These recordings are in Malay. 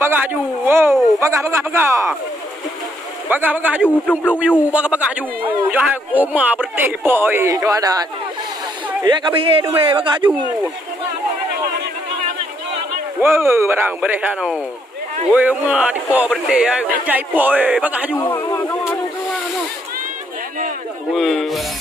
bagah ju. Oh, bagah. Bagah ju, plung ju, bagah ju. Jangan koma berteh boy, kawan. Ya kami tu bagah ju. Wow, barang bereh ano. Woi, ma di po berteh, cai po bagah ju. Wow, barang.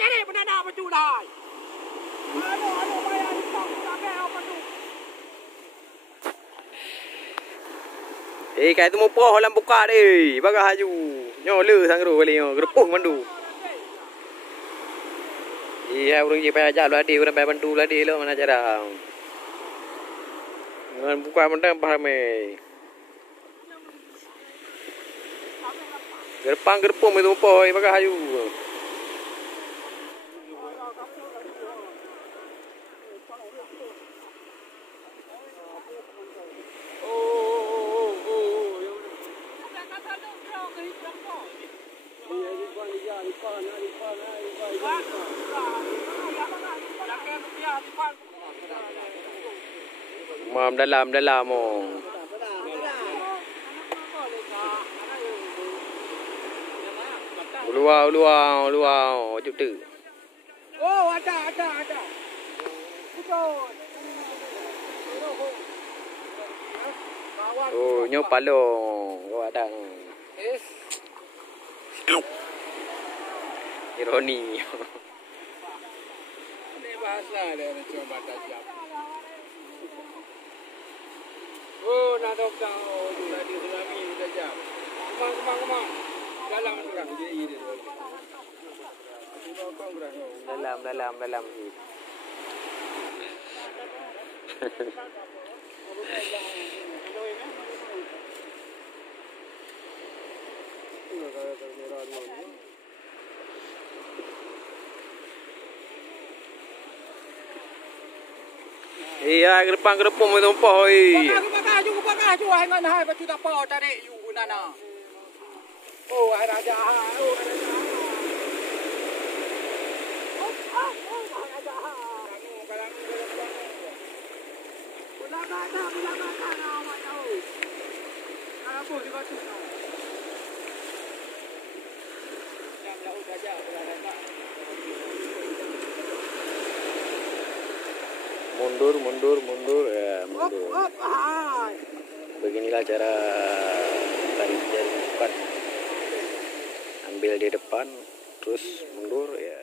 Tarik pun nak baju dah. Aduh, bayar di tong sampai apa tu. Kai tu mau poh lam buka deh, bagah haju. Nyo le sang ru balik nyo, gerepuh mandu. Iya, urang je payah jalu ade, urang payah bantu ade lo mana cara. Ngan buka mentang pahame. Gerpang gerpuh itu poh, bagah haju. Mam dalam oh. Luau cuti. Oh, ada. Betul. Oh, nyo palong. Oh, ada. Yes. Ironi. Ini bahasa dia nak cuba tajam. Oh, nak dokter. Oh, tadi tsunami tajam. Kemang. Dalam kurang dia ini. Dalam. Iya, gerepang itu poh. Bakar ju. Hai ngan hai baju tak poh tarik you nana. Oh, ada aja. Mundur ya, mundur. Beginilah cara tarik jari cepat. Ambil di depan, terus mundur ya.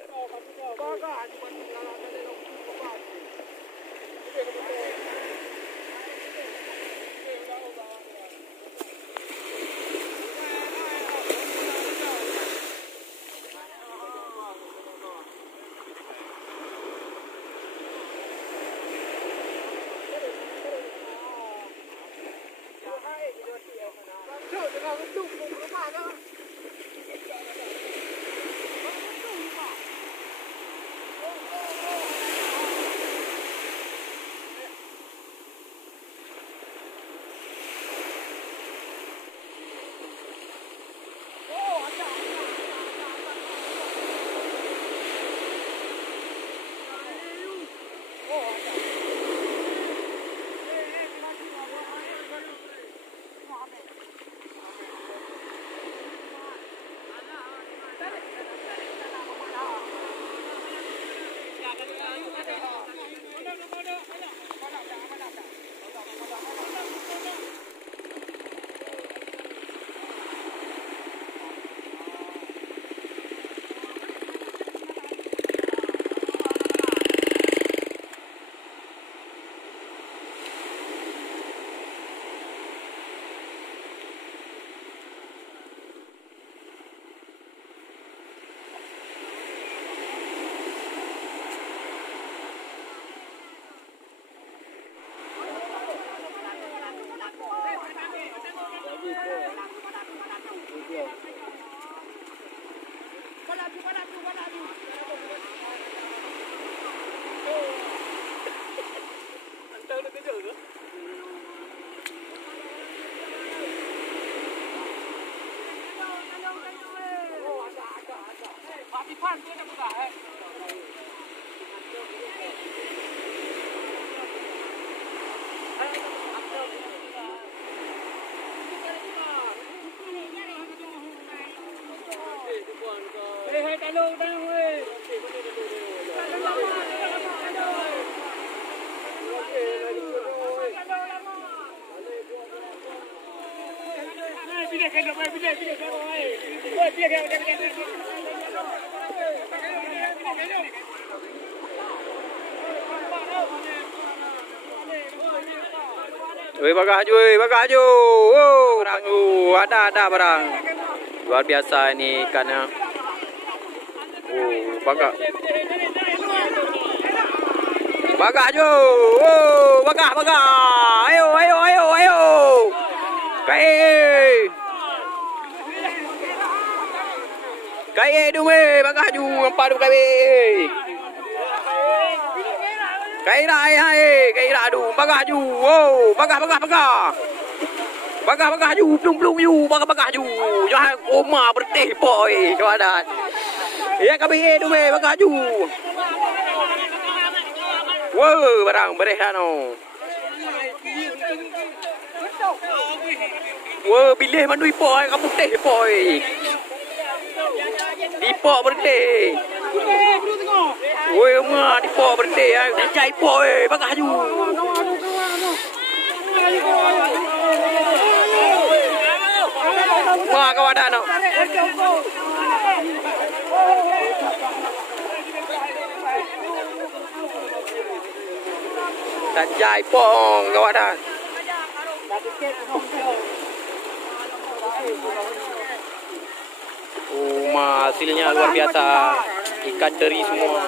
Woi bagaju. Wow, ada barang. Luar biasa ini ikannya. Oh, bagaju. Oh, bagah. Ayo. Kai dume bagaju empadu kai. Kai adu bagaju. Oh, bagah. Bagah ju plung ju bagah ju. Jangan oma berteh boy kawanan. Ya kami dume bagaju. Wow, barang berehano. Wow, bilih mandui boy kamu teh boy. Dipo berteh. Woi, ma dipo berteh ya. Jai boy bagah ju. Ma kawadan no. Jai pong kawadan. Oh, hasilnya luar biasa. Ikan teri semua.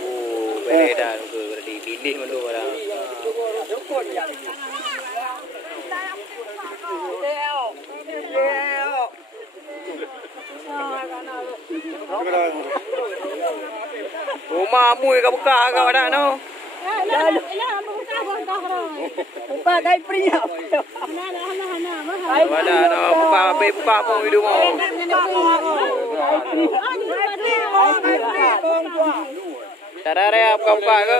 Oh, beda tu berarti pilih mendu orang. Oh, mamu ka buka ka wala no. Buka kay priya. Wala no, buka mo video mo. Tarare buka ka.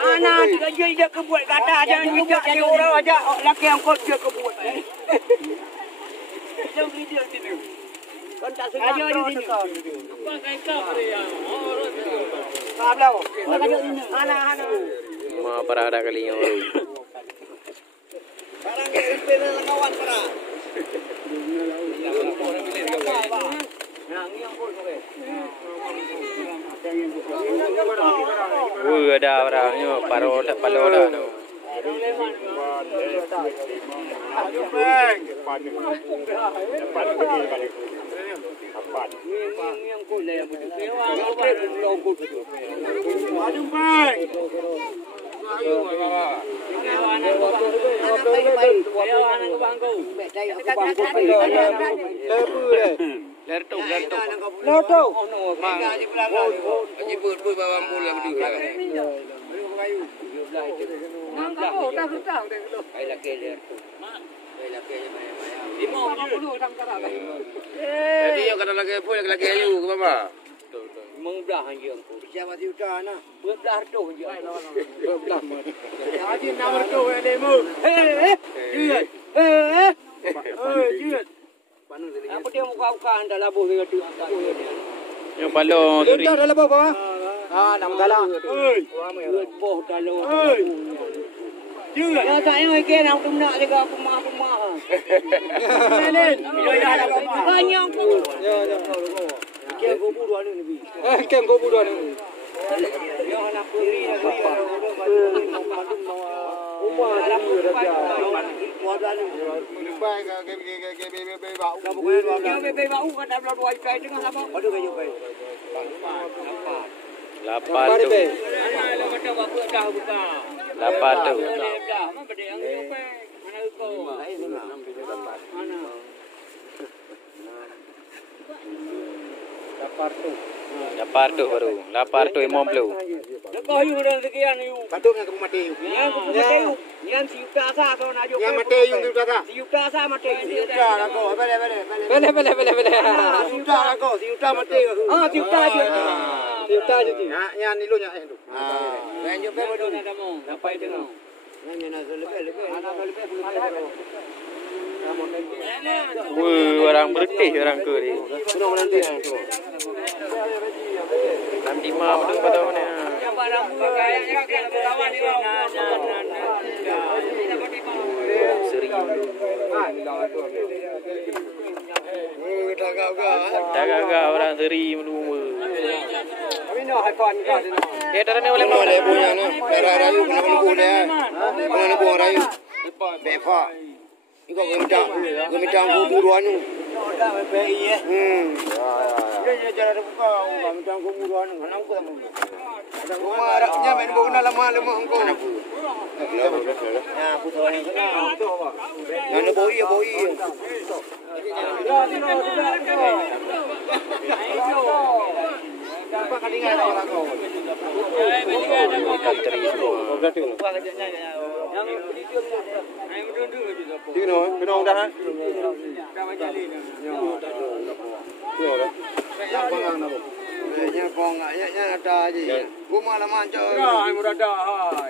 Anak dia kebut kata jangan juga dia orang aja laki angkot dia kebut. Jauh video sini. Kan tak sengaja di sini. Apa kai kau dia? Kablau. Anak. Ma parada kalinya. Barang kena lengawan para. Ada orangnya paroda no. Lerto. Jadi yang kata lagi pun lagi ayu ke mama. Mengbelah hanya aku. Siapa di utara? Bebelah tu je. Belah mat. Haji nomor tu yang demo. Jiat. Jiat. Apa dia muka anda labuh dengan tu angkat. Yang balon turi. Kita dah labuh apa? Nam galang. Boh dalam. Ya tak yang ikan aku nak juga aku mah. Nen. Banyak aku. Ya. Ikan gobu dua ni. Ikan gobu dua ni. Ya anak diri apa? Umar ada dia. Modal ni. Baik ke bau. Dia bebek bau kan dah dua ikan tengah apa? Aduh kayu baik. Nampak. Lapar tu. Lapar tu. Lapar tu baru. Lapar tu imam belum. Lepas you dah sekian you. Patutnya kamu mati. Yang aku mati you. Yang si Yuka asa so nak Yang mati yung tu kata. Si Yuka asa mati. Si Yuka aku. Bale. Bele. Si Yuka aku. Si Yuka mati aku. Si Yuka je. Si Yuka je. Yang ni lu yang tu. Lanjut pe bodoh nak kamu. Sampai tengok. Yang nak lebih. Anak lebih belum. Orang bertih orang ke ni. Kenapa nanti? Nanti mah belum tahu ni. Yang barang kayak kawan ni. Serius. Dagang orang seri melumba. Kami nak haipan kan. Darah ni boleh Boleh punya ni. Darah rayu kena boleh. Kena buang rayu. Befa. Ikut gemitang kuburuan tu. Dia cara buka gemitang kuburuan tu. Kenapa kamu? Rumah arahnya main bukan lama engkau. Ya, putus yang kena. Yang boi. Apa kadingan orang kau? Ikan teri semua. Kenong dah. Nya ada aje. Rumah lama aja. Ai mudah dah.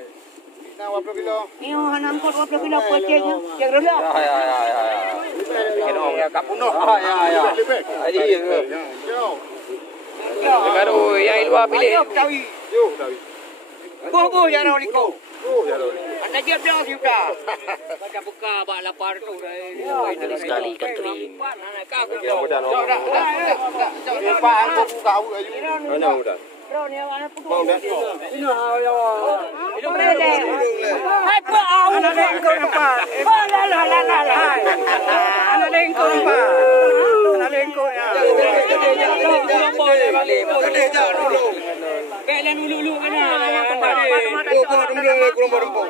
Kita berapa kilo? Ni hanam kot berapa kilo pecahnya. Cek dulu. Kenong ya kapunoh. Ya. Aji. Kalau yang luar pilih. Tawi. Go ya Roliko. Anda siap dah kita. Baca buka bak lapar tu Sekali ikan teri. Pak aku buka aku aja. Mana mudah? Mau dah. Hai pa au. Ana lengko pa. La. Ana lengko pa. Ana lengko ya. Gede jauh dulu. Kailan ulu ana. Kurang berempuk.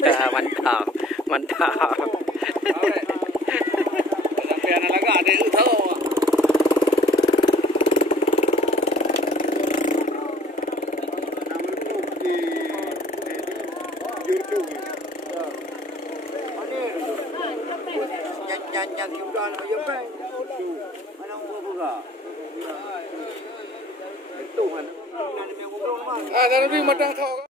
Ya, mantap. Sampai anak laga ada tahu. Nyanyi juga nak ya bang. Mana orang buka? Itu kan. Ada lebih matang tahu.